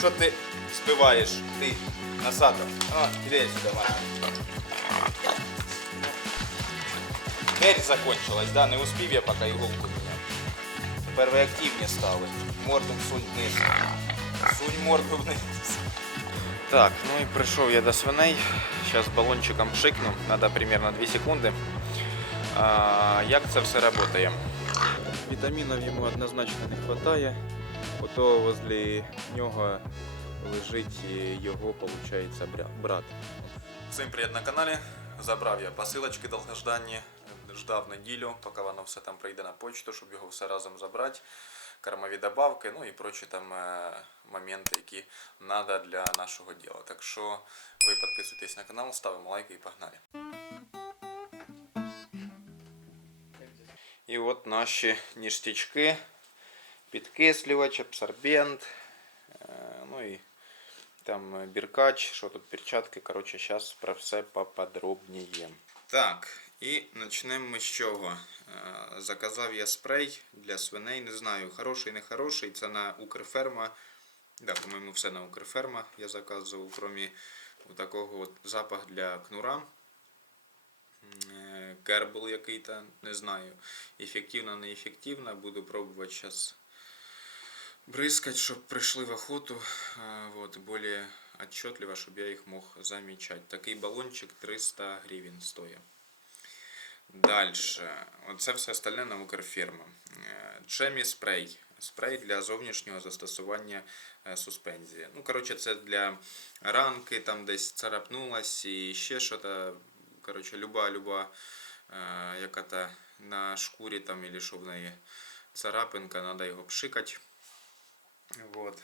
що ти співаєш? Ти, насадок. А, іди сюди, Маша. Дверь закончилась, да, не успів я поки іголку міняв. Тепер ви активні стали. Морду всунь вниз. Сунь морду вниз. Так, ну і прийшов я до свиней. Зараз балончиком пшикну, треба примерно 2 секунди. А, як це все працює? Вітамінів йому однозначно не вистачає. Ото возле нього лежить його, виходить, брат. Всім привіт на каналі. Забрав я посилочки довгожданні. Ждав неділю, поки воно все там прийде на почту, щоб його все разом забрати. Кормові добавки, ну і прочі там е, моменти, які треба для нашого діла. Так що ви підписуйтесь на канал, ставимо лайки і погнали. І от наші ніштячки, підкислювач, абсорбент, е, ну і там біркач, що тут перчатки. Коротше, зараз про все поподробніше. Так, і почнемо ми з чого. Е, Заказав я спрей для свиней. Не знаю, хороший, не хороший. Це на Укрферма. Да, по-моєму, все на Укрферма я заказував, крім такого от запах для кнура. Е, Кербл який-то, не знаю. Ефективно, не ефективно. Буду пробувати зараз бризкать, щоб прийшли в охоту. Вот, более отчетливо, щоб я їх мог замічати. Такий балончик 300 гривень стоїть. Дальше. Оце все остальне на Укрфірма. Е, Чемі спрей. Спрей для зовнішнього застосування е, суспензії. Ну, коротше, це для ранки, там десь царапнулась і ще щось. Коротше, люба, люба е, яка-то на шкурі там, или що в неї царапинка, треба його пшикати. Вот.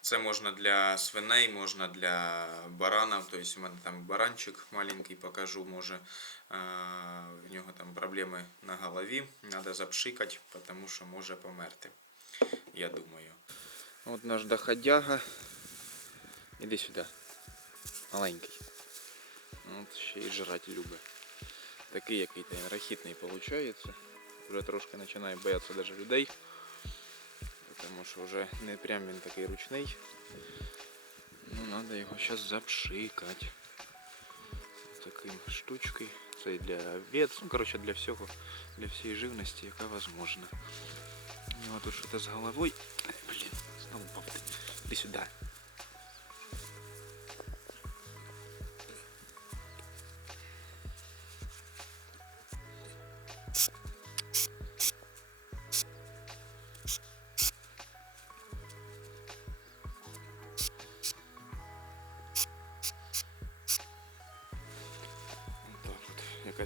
Це можна для свиней, можна для баранів. Тобто у мене там баранчик маленький, покажу, може в нього там проблеми на голові. Треба запшикати, тому що може померти. Я думаю. От наш доходяга. Іди сюди. Маленький. От ще й жрати любить. Такий який-то рахітний виходить. Вже трошки починає боятися навіть людей. Тому що вже не прям він такий ручний. Ну, треба його зараз запшикати. Таким штучкою. Це і для овець, ну, коротше, для всього, для всієї живності, яка возможна. У нього тут щось з головою. Блін, знову попав. Іди сюди.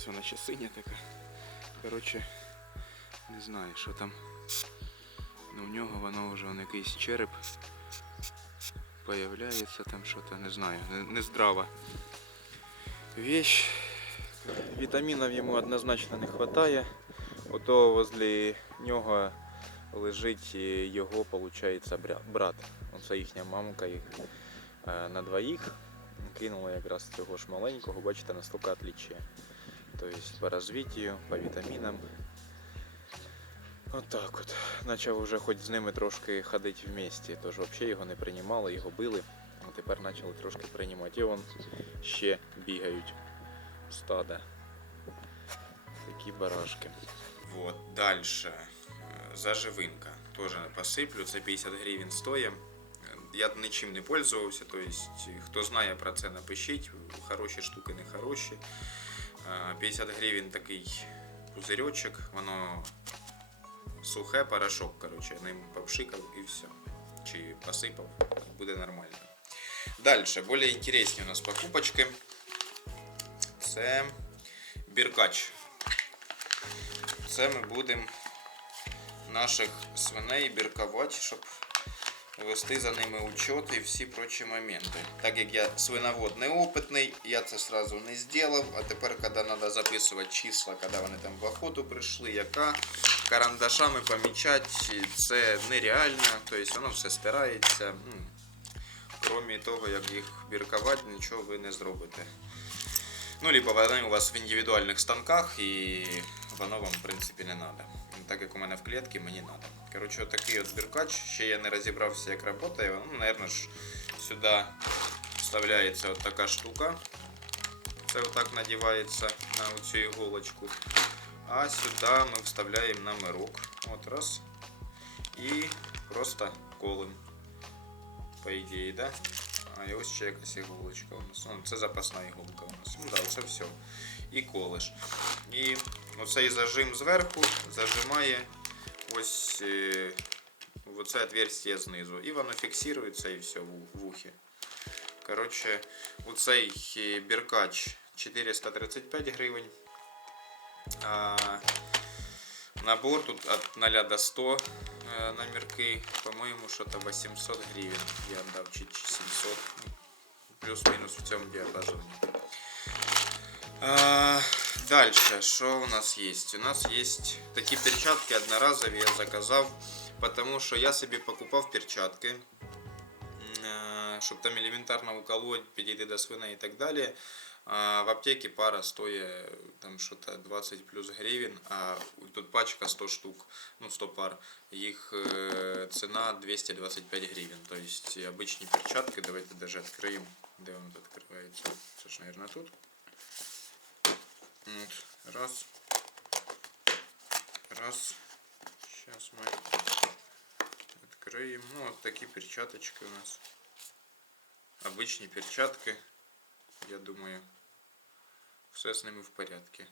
Якась вона ще синя така. Коротше, не знаю, що там. Ну, у нього воно вже он якийсь череп появляється там що-то, не знаю, не, не. Вещь. Вітамінів йому однозначно не вистачає. Ото возле нього лежить його, виходить, брат. Оце їхня мамка їх е, на двоїх кинула якраз цього ж маленького, бачите, настільки отличие. Тобто по розвиттю, по вітамінам. Отак от. Почав вже хоч з ними трошки ходити в місті. Тож взагалі його не приймали, його били. А тепер почали трошки приймати. І вон ще бігають стада. Такі барашки. Вот, далі. Заживинка. Теж посиплю. Це 50 гривень стоїть. Я нічим не пользувався, то есть, хто знає про це, напишіть. Хороші штуки, не хороші. А, 50 гривень такий пузирьочок, воно сухе, порошок, короче, ним попшикав і все. Чи посипав, буде нормально. Далі, більш інтересні у нас покупочки. Це біркач. Це ми будемо наших свиней біркувати, щоб вести за ними учет і всі прочі моменти. Так як я свиновод неопитний, я це сразу не зробив, а тепер, коли треба записувати числа, коли вони там в охоту прийшли, яка карандашами помічати, це нереально, тобто воно все стирається. Крім того, як їх біркувати, нічого ви не зробите. Ну, либо вони у вас в індивідуальних станках і воно вам, в принципі, не треба. Так так як у мене в клітці, мені треба. Коротше, отакий от збіркач. Ще я не розібрався, як працює. Ну, наверное, ж сюди вставляється от така штука. Це отак надівається на оцю іголочку. А сюди ми вставляємо номерок. От раз. І просто колем. По ідеї, да? А і ось ще якась іголочка у нас. Ну, це запасна іголка у нас. Ну да, це все. І колиш. І оцей зажим зверху зажимає ось е, оце отверстие знизу. І воно фіксується і все в, ухі. Коротше, оцей е, біркач 435 гривень. А, набор тут от 0 до 100 е, номерки. По-моєму, що-то 800 гривень я отдав, чи, чи 700. Плюс-мінус в цьому діапазоні. А, дальше, что у нас есть? У нас есть такие перчатки одноразовые, я заказал, потому что я себе покупав перчатки, чтобы там элементарно уколоть, підійти до свина и так далее. А в аптеке пара стоит там что-то 20 плюс гривен, а тут пачка 100 штук, ну 100 пар. Их э, цена 225 гривен. То есть обычные перчатки, давайте даже откроем, где он тут открывается. Это ж, наверное, тут. Вот, раз. Раз. Сейчас мы откроем. Ну, вот такие перчаточки у нас. Обычные перчатки. Я думаю, все з ними в порядку.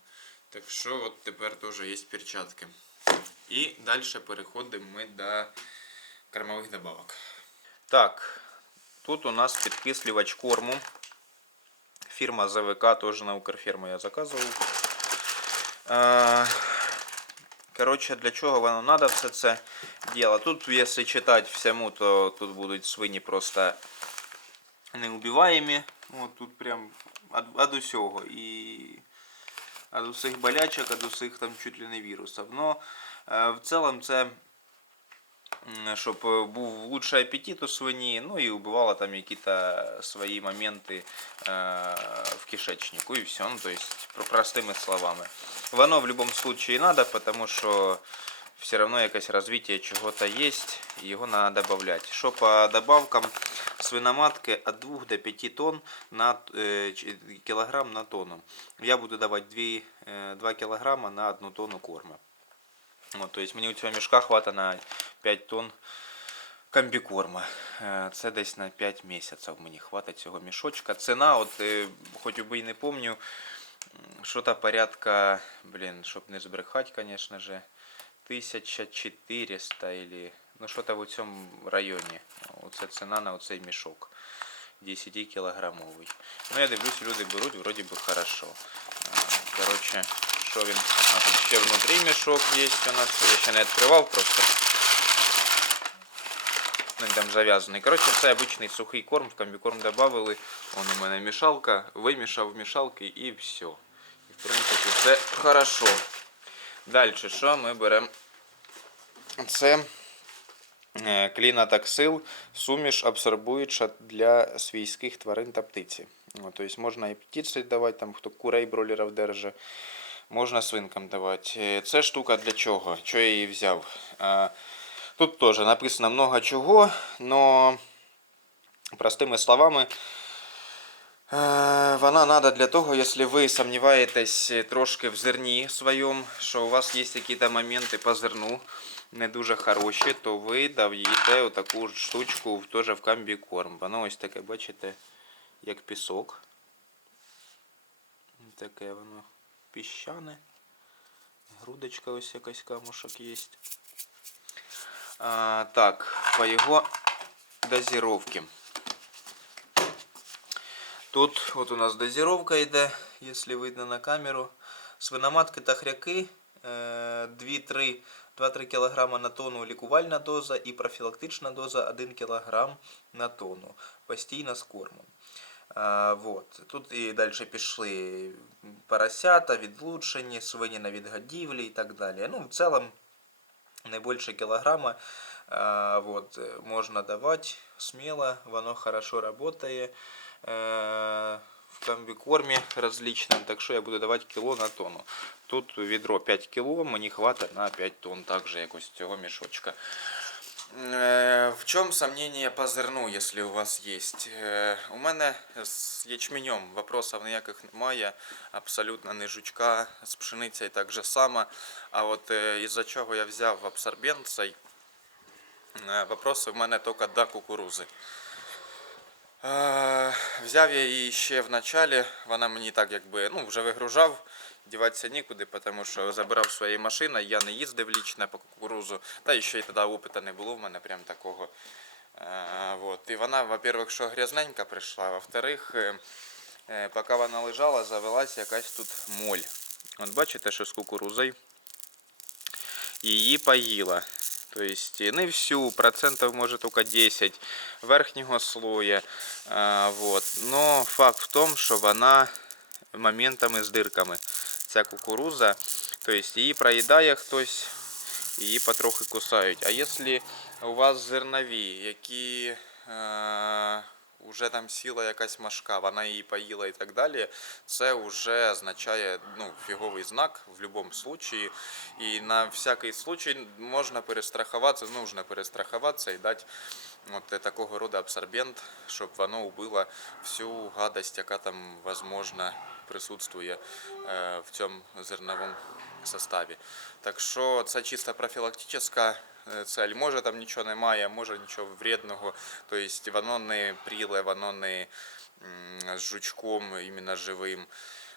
Так що от тепер теж є перчатки. І далі переходимо ми до кормових добавок. Так, тут у нас підкислювач корму. Фирма ЗВК, тоже на Укрферму я заказував. Е, Коротше, для чого воно треба все це діло? Тут, якщо читати всьому, то тут будуть свині просто неубиваємі. От тут прям від, усього. І від усіх болячок, від усіх там чуть ли не вірусів. Но е, в цілому це щоб е, був лучший апетит у свині, ну і убивало там якісь свої моменти е, в кишечнику і все. Ну, то простими словами. Воно в будь-якому случае надо, потому що все равно якесь розвиття чого-то є, його треба додавати. Що по добавкам свиноматки від 2 до 5 тонн на ч- кілограм на тонну. Я буду давати 2, е, 2 кілограма на 1 тонну корму. От, то есть мені у цього мішка хватить на 5 тонн комбікорма. Е, Це десь на 5 місяців мені хватить цього мішочка. Ціна, от, е, хоч би і не помню, м, що-то порядка, блін, щоб не збрехати, конечно же, 1400 или, ну що-то в цьому районі. Оце ціна на оцей мішок. 10 кілограмовий. Ну, я дивлюсь, люди беруть, вроді би хорошо. Е, Коротше, що він. А тут ще внутрі мішок є у нас. Я ще не відкривав просто. Він там зав'язаний. Коротше, це обичний сухий корм, в комбікорм додали. Вон у мене мішалка, вимішав мішалки і все. І в принципі все хорошо. Далі, що ми беремо? Це е, клінотаксил, суміш абсорбуюча для свійських тварин та птиці. Тобто можна і птиці давати, там, хто курей бролерів держить, можна свинкам давати. Е, Це штука для чого? Що я її взяв? Е, Тут теж написано много чого, но простими словами, Е, Вона надо для того, якщо ви сумніваєтесь трошки в зерні своєму, що у вас є якісь моменти по зерну не дуже хороші, то ви даєте отаку штучку теж в комбікорм. Воно ось таке, бачите, як пісок. Таке воно піщане. Грудочка ось якась камушок є. А, так, по його дозировке. Тут от у нас дозировка йде, якщо видно на камеру. Свиноматки та хряки е, 2-3 2-3 кг на тонну лікувальна доза і профілактична доза 1 кг на тонну. Постійно з кормом. Вот. Тут і далі пішли поросята, відлучені, свині на відгодівлі і так далі. Ну, в цілому не більше кілограма. Вот, можно давать смело, воно хорошо работает. Э, в комбікормі различном, так що я буду давати кіло на тонну. Тут відро 5 кіло, мені хватить на 5 тонн також якось цього мішочка. Е, В чому сомнення по зерну, якщо у вас є? Е, У мене з ячменем вопросів ніяких немає, абсолютно не жучка, з пшеницею так же само. А от із-за чого я взяв абсорбент цей, вопроси в мене тільки до кукурузи. Взяв я її ще в началі, вона мені так якби ну, вже вигружав, діватися нікуди, тому що забирав своєю машиною, я не їздив лічно по кукурузу, та ще й тоді опиту не було в мене прям такого. Е, Вот. І вона, во-первых, що грязненька прийшла, во-вторых, е, е, поки вона лежала, завелась якась тут моль. От бачите, що з кукурузою її поїла. Тобто не всю, процентів може тільки 10 верхнього слоя. А, вот. Но факт в тому, що вона моментами з дирками. Ця кукуруза, тобто її проїдає хтось, її потрохи кусають. А якщо у вас зернові, які е, вже там сіла якась машка, вона її поїла і так далі, це вже означає ну, фіговий знак в будь-якому випадку. І на всякий случай можна перестрахуватися, нужно перестрахуватися і дати от такого роду абсорбент, щоб воно убило всю гадость, яка там, возможно, присутствує е, в цьому зерновому составі. Так що це чисто профілактична е, цель. Може там нічого немає, може нічого вредного. Тобто воно не пріле, воно не з жучком іменно живим.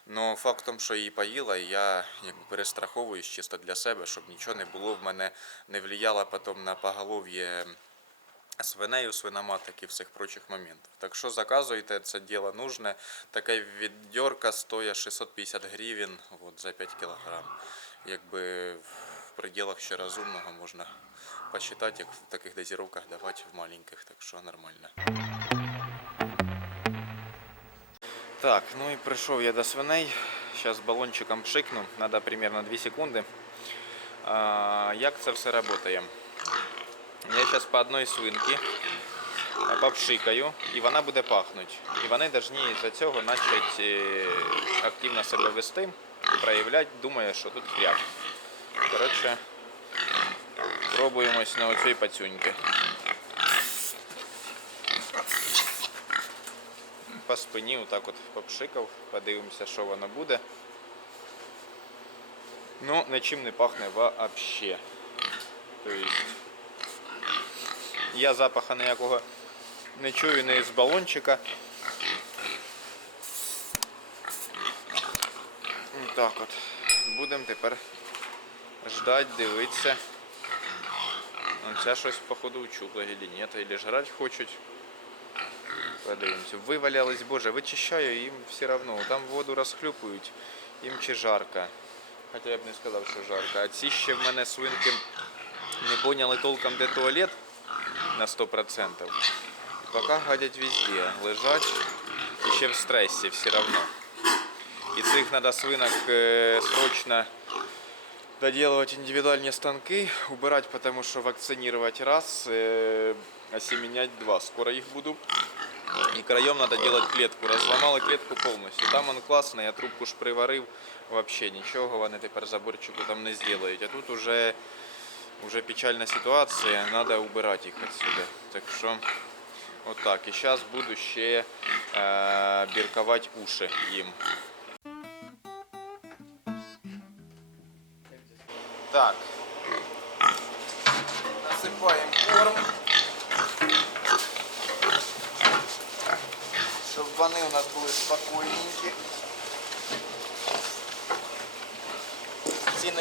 Но фактом, що її поїла, я якби перестраховуюсь чисто для себе, щоб нічого не було в мене не влияло потім на поголов'я свиней, свиноматок і всіх прочих моментів. Так що заказуйте, це діло нужне. Така віддьорка стоїть 650 гривень от, за 5 кілограм. Якби в пределах ще розумного можна посчитати, як в таких дозировках давати в маленьких, так що нормально. Так, ну і прийшов я до свиней. Зараз балончиком пшикну, треба примерно 2 секунди. А, як це все працює? Я зараз по одній свинці попшикаю, і вона буде пахнути. І вони повинні за цього почати е, активно себе вести, проявляти, думаю, що тут хряк. Коротше, пробуємось на оцій пацюньки. По спині отак от попшикав, подивимося, що воно буде. Ну, нічим не пахне вообще. Тобто, я запаха ніякого не чую не з балончика. Так от. Будемо тепер ждать, дивитися. Ну, Ця щось походу учула или ні, или жрать хочуть. Подивимося. Вивалялись, боже, вичищаю, їм все равно. Там воду розхлюпують, їм чи жарко. Хоча я б не сказав, що жарко. А ці ще в мене свинки не поняли толком, де туалет на 100%. І поки гадять везде, лежать і ще в стресі все равно. І цих треба свинок е, срочно доделывать индивидуальные станки, убирать, потому что вакцинировать раз, э, осеменять два. Скоро их буду. И краем надо делать клетку. Разломали клетку полностью. Там он классный, я трубку ж приварив. Вообще нічого вони тепер заборчику там не сделають. А тут уже, уже печальна ситуація, надо убирать їх отсюда. Так що вот так. І зараз буду ще е, біркувати уші їм. Так. Насипаємо корм. Щоб вони у нас були спокійненькі.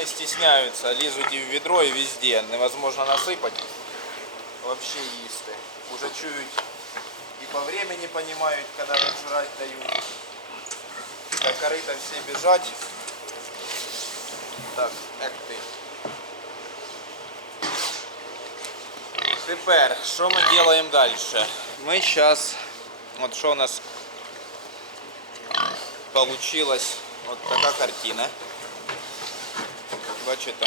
Ці не стісняються, лізуть і в відро, і везде. Невозможно насипати. Вообще їсти. Уже чують і по времени понимають, коли їм жрать дають. До корита всі біжать. Так, як ти? Тепер, що ми робимо далі? Ми зараз, от що у нас получилась от така картина. Бачите?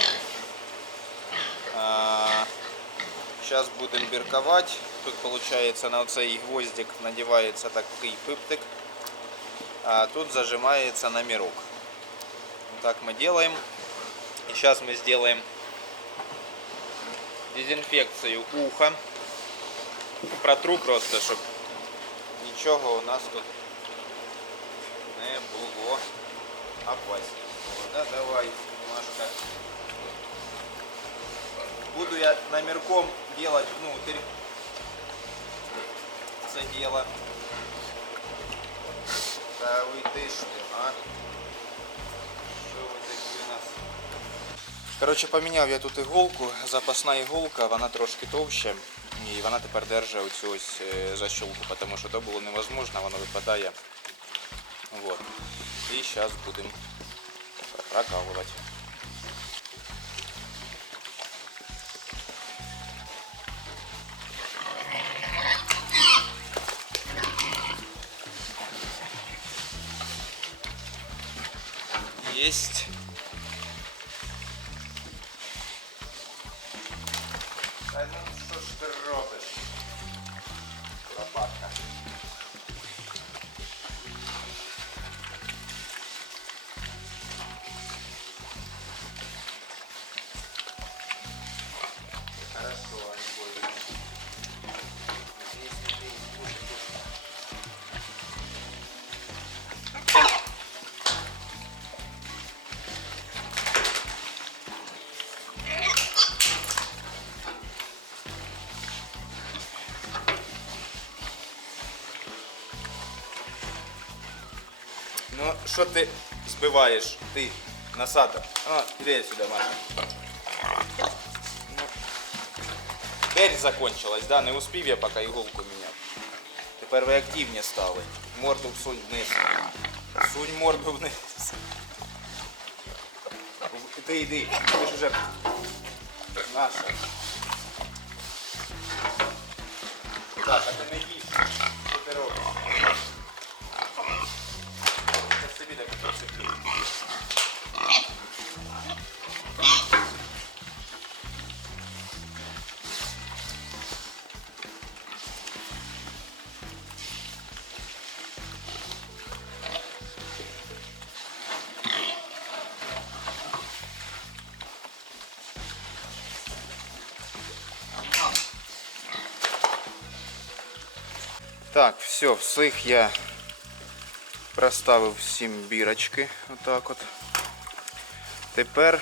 Зараз будемо біркувати. Тут виходить на цей гвоздик надівається такий пиптик. а тут зажимается номерок. Вот так мы делаем. И сейчас мы сделаем дезинфекцию уха. Протру просто, щоб нічого у нас тут не було опасненького. Да, давай, Машка. Буду я номерком делать внутрь. Та ви ти що, а? Коротше, поміняв я тут іголку, запасна іголка, вона трошки товща. І вона тепер держить оцю ось е, защолку, тому що то було невозможно, воно випадає. Вот. І зараз будемо прокалувати. Есть. Ну, що ти збиваєш? Ти, насата. А, іди сюди, Маша. Ну, Дверь закончилась, да? Не успів я поки іголку міняв. Тепер ви активні стали. Морду всунь вниз. Сунь морду вниз. Ти йди, ти ж уже наша. Так, все, всіх я проставив всім бірочки. Отак от. Тепер е,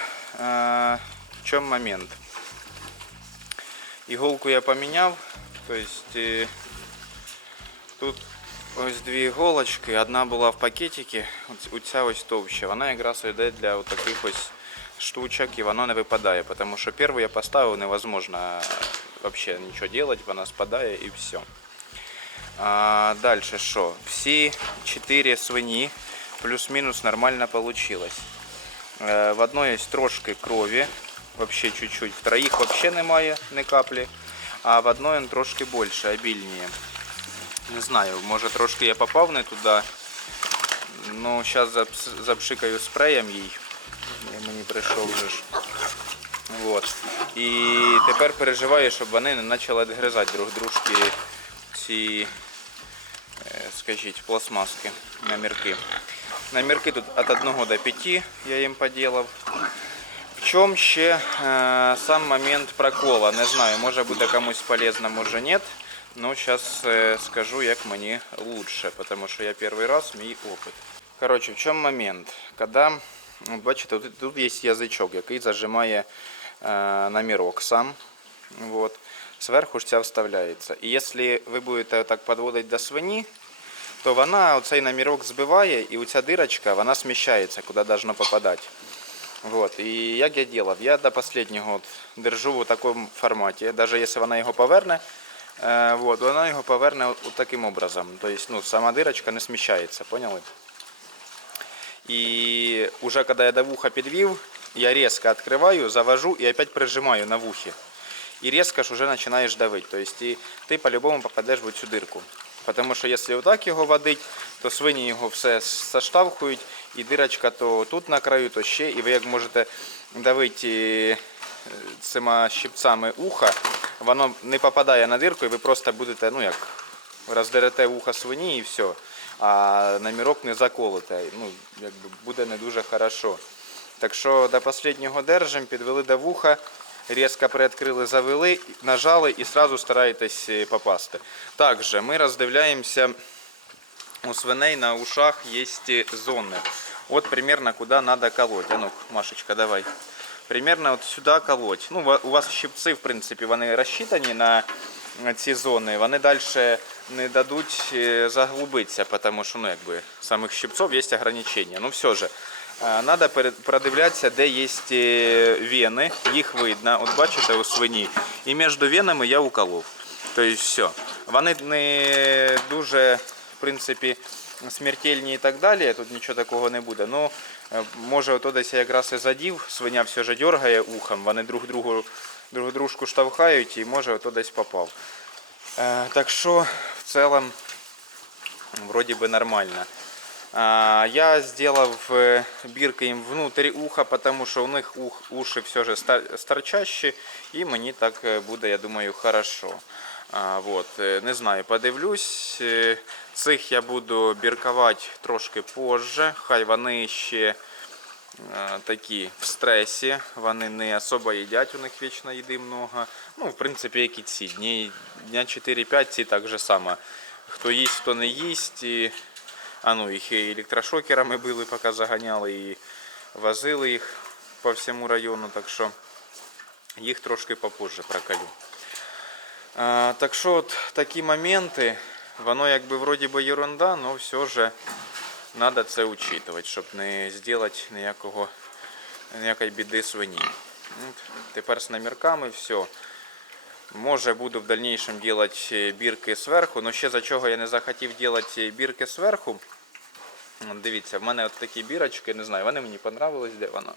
в чому момент? Іголку я поміняв. Тобто е, тут ось дві іголочки. Одна була в пакетикі, оц- оця ось товща. Вона якраз йде для таких ось штучок і воно не випадає. Тому що першу я поставив, невозможно взагалі нічого робити, вона спадає і все. А, дальше що? Всі 4 свині плюс-мінус нормально получилось. Е, В одной є трошки крові, вообще чуть-чуть. В троїх вообще немає ні каплі, а в одной він трошки більше, обільніше. Не знаю, може трошки я попав не туди. Ну, зараз запшикаю спреєм їй. Мені прийшов вже ж. Вот. І тепер переживаю, щоб вони не почали відгризати друг дружки ці, е, скажіть, пластмаски, номерки. Номерки тут від 1 до 5 я їм поділав. В чому ще е, сам момент прокола? Не знаю, може буде комусь полезно, може ні. Ну, зараз скажу, як мені лучше, тому що я перший раз, мій опит. Коротше, в чому момент? Когда, от бачите, тут, тут є язичок, який зажимає е, номерок сам. Вот. Зверху ж ця вставляється. І якщо ви будете так підводити до свині, то вона оцей номерок збиває і оця дирочка вона сміщається, куди должно попадати. Вот. І як я делав? Я до останнього держу в такому форматі. Навіть якщо вона його поверне, е, вот, вона його поверне таким образом. Тобто ну, сама дирочка не сміщається, поняли? І уже коли я до вуха підвів, я різко відкриваю, завожу і опять прижимаю на вухі. И резко уже начинаешь давить. То есть и ты по-любому попадешь в цю дирку. Потому що якщо отак його водить, то свині його все заштовхують, і дирочка то тут на краю, то ще, і ви як можете давити е, цими щипцями уха, воно не попадає на дирку, і ви просто будете, ну як, роздерете ухо свині і все. а номерок не заколотий. Ну, якби буде не дуже хорошо. Так що до останнього держимо, підвели до вуха, різко приоткрили, завели, нажали і одразу стараєтесь е, попасти. Також ми роздивляємося у свиней на ушах есть зоны. Вот примерно куда надо колоть. А ну, Машечка, давай. Примерно вот сюда колоть. Ну, ва- у вас щипці, в принципі, вони розчитані на ці зони. Вони далі не дадуть е, заглубитися, тому що, ну, якби, самих щипців є ограничення. Ну, все же. Треба продивлятися, де є е, вени, їх видно. От бачите, у свині. І між венами я уколов. Тобто все. Вони не дуже, в принципі, смертельні і так далі. Тут нічого такого не буде. Ну, е, може, ото десь я якраз і задів, свиня все ж дергає ухом, вони друг другу друг дружку штовхають і може ото десь попав. Е, так що в цілому вроде бы нормально. Я сделал э, биркой им внутрь уха, потому что у них ух, уши все же стар- старчащі, і мені так е, буде, я думаю, хорошо. Вот, е, не знаю, подивлюсь. Е, Цих я буду біркувати трошки позже. Хай вони ще е, такі в стресі, вони не особо їдять, у них вічно їди много. Ну, в принципі, як і ці дні, дня 4-5 ці так же само. Хто їсть, хто не їсть. І... А ну, їх і електрошокерами били, поки заганяли, і возили їх по всьому району, так що їх трошки попозже проколю. А, так що от такі моменти, воно якби вроді би ерунда, але все ж треба це учитувати, щоб не зробити ніякого, ніякої біди свині. Тепер з номерками все. Може буду в дальнейшем делать е, бірки зверху, але ще за чого я не захотів делать бірки зверху. Дивіться, в мене от такі бірочки, не знаю, вони мені понравились, де вона.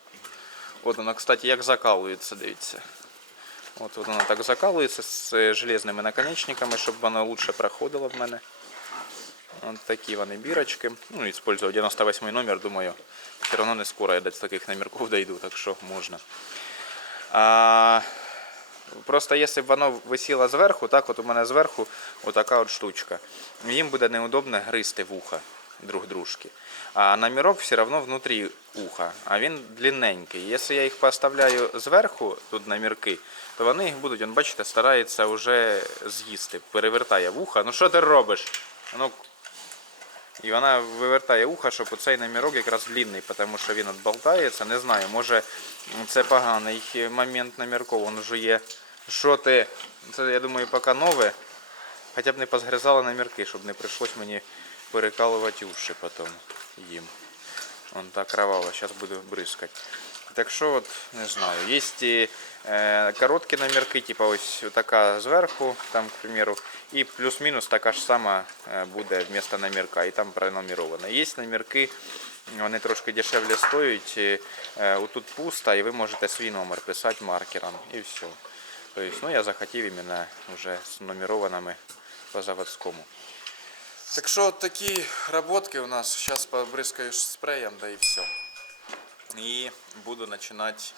От вона, кстати, як закалується, дивіться. От вона так закалується з е, железними наконечниками, щоб воно лучше проходило в мене. От такі вони бірочки. Ну, использовал 98 номер, думаю, все одно не скоро я до таких номерків дойду, так що можна. А, Просто якщо б воно висіло зверху, так от у мене зверху отака от штучка. Їм буде неудобно гризти вуха друг дружки. А номерок все одно внутрі уха, а він длинненький. Якщо я їх поставляю зверху, тут номерки, то вони їх будуть, он, бачите, старається вже з'їсти, перевертає вуха. Ну що ти робиш? Ну, і вона вивертає ухо, щоб оцей номерок якраз длинний, тому що він от. Не знаю, може це поганий момент номерков, він вже є. Що ти? Це, я думаю, поки нове. Хоча б не позгризали номерки, щоб не прийшлось мені перекалувати уші потім їм. Вон так кроваво, зараз буду бризкати. Так що, от, не знаю, є і, е, короткі номерки, типу ось така зверху, там, к примеру, і плюс-мінус така ж сама е, буде вместо номерка, і там пронумеровано. Є номерки, вони трошки дешевле стоять, і, е, отут пусто, і ви можете свій номер писати маркером, і все. Тобто, ну, я захотів іменно вже з нумерованими по заводському. Так що от такі роботки у нас. Зараз побризкаєш спреєм, да і все. И буду начинать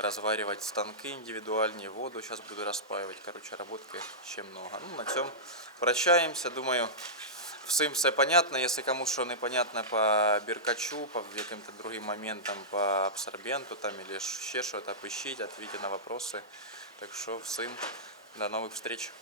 разваривать станки индивидуальные, воду сейчас буду распаивать. Короче, работки ще много. Ну, на цьому прощаемся. Думаю, всім все понятно. Если кому що непонятно по біркачу, по яким-то другим моментам, по абсорбенту там или ще що-то, пишіть, ответьте на вопросы. Так що всім до нових встреч.